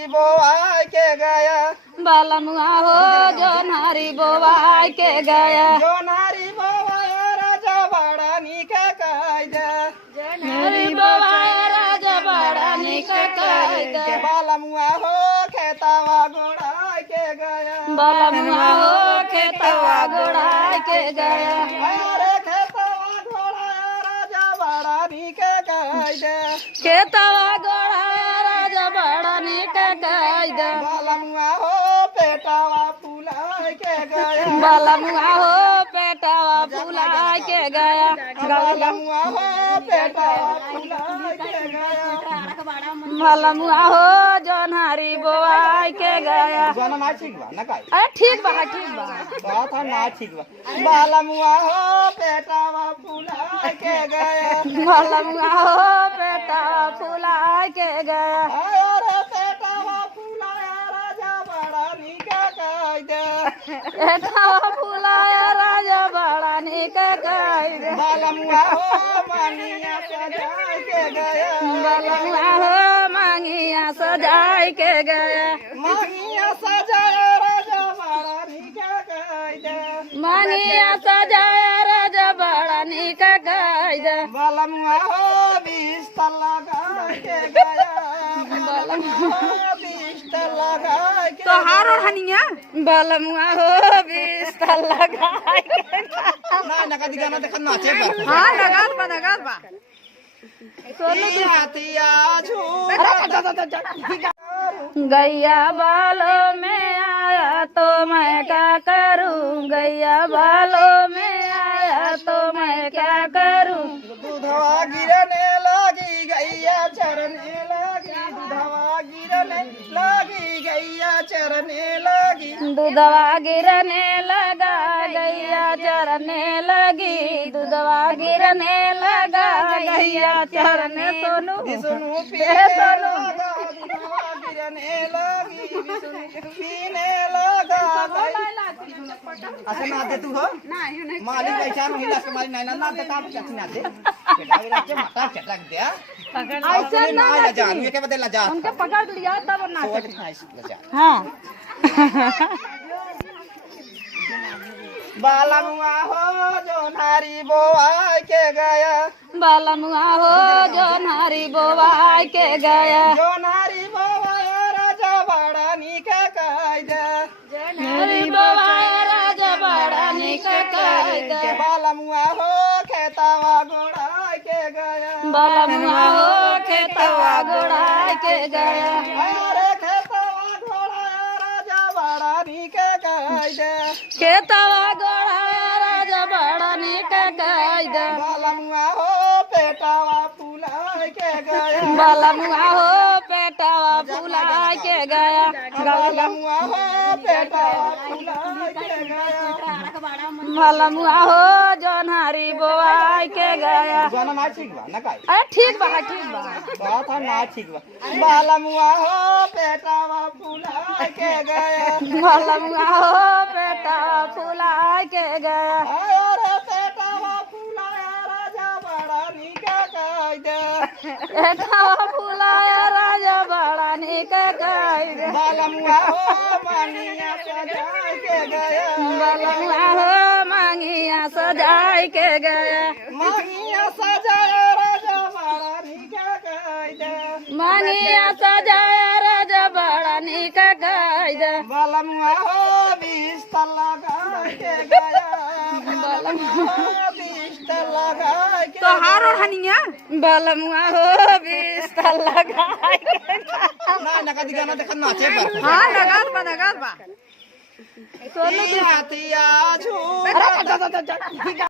नारी बोआ के गया, बलमुआ हो जो नारी बोआ के गया, जो नारी बोआ राजा बड़ा निके कायदा, नारी बोआ राजा बड़ा निके कायदा, बलमुआ हो खेतवा घोड़ा के गया, बलमुआ हो खेतवा घोड़ा के गया, अरे खेतवा घोड़ा राजा बड़ा निके कायदा, खेतवा घोड़ा राजा बड़ा निके कायदा, बलमुआ हो पेटवा फूला के गया, बलमुआ हो पेटवा फूला के गया, बलमुआ हो पेटवा फूला के गया, बलमुआ हो जो नारी बोआ के गया। गाना ना ठीक बा ना काई, अरे ठीक बा ठीक बा। बात है ना ठीक बा, बलमुआ हो पेटवा फूला के गया, बलमुआ हो पेटवा फूला के गया, अरे पेटवा फूला राजा बड़ा निके कायदा, पेटवा फूला राजा बड़ा निके कायदा, बलमुआ हो मानिया सजा के गया, बलमुआ हो मांगिया सजाई के गया, मानिया सजा राजा बड़ा निके कायदा, मांगिया सजाया राजा बड़ा निके कायदा, बलमुआ हो 20 लगा के गया, बलमुआ हो 20 लगा के तो हारो हनिया बलमुआ हो 20 लगा ना ना कदी गाना देखा नाचे बा, हाँ लगाल बा हथिया गैया बालों में आया तो मैं क्या करूं, गैया बालों में आया तो मैं क्या करूं, दूधवा गिरने लगी गैया चरने लगी, दूधवा गिरने लगी गैया चरने लगी, दूधवा गिरने लगा गैया चरने लगी, दूधवा गिरने लगा गैया चरने सोनू विष्णु पीने लगा, दूधवा गिरने लगी विष्णु पीने लगा। अच्छा ना दे तू हो मालिक ऐसा महिला के मालिक नहीं ना दे काम क्या ना दे बेटा के माता चटक दे ऐसा ना ला जा ये के बदला जा उनके पकड़ लिया तब ना जा हाँ बालमुआ हो जो नारी बोआ के गया, बलमुआ हो जो नारी बोआ के गया, जो नारी बोआ राजा बड़ा निके कायदा, नारी बोआ राजा बड़ा निके कायदा, बालमुआ हो खेतवा घोड़ा के गया, बलमुआ हो खेतवा घोड़ा के गया, अरे खेतवा घोड़ा राजा बड़ा निके कायदा, खेतवा घोड़ा राजा बड़ा निके कायदा, बालमुआ हो पेटवा फूला के गया, बलमुआ हो पेटवा फूला के गया, बालमुआ हो पेटवा फूला के गया, बलमुआ हो जो नारी बोआ के गया। गाना ना ठीक बा ना काई, अरे ठीक बा ठीक बा। बात है ना ठीक बा, बालमुआ हो पेटवा फूला के गया, बलमुआ हो पेटवा फूला के गया, अरे पेटवा फूला राजा बड़ा निके कायदा, पेटवा फूला राजा बड़ा निके कायदा, बालमुआ हो मानिया सजा के गया, बलमुआ हो मांगिया सजाई के गया, मानिया सजा राजा बड़ा निके कायदा, मांगिया सजाया राजा बड़ा निके कायदा, बालमुआ हो 20 लगा के गया, बालमुआ हो 20 लगा के तो हारो हनिया बलमुआ हो 20 लगा ना ना कदी गाना देखा नाचे बा, हाँ लगाल बा हथिया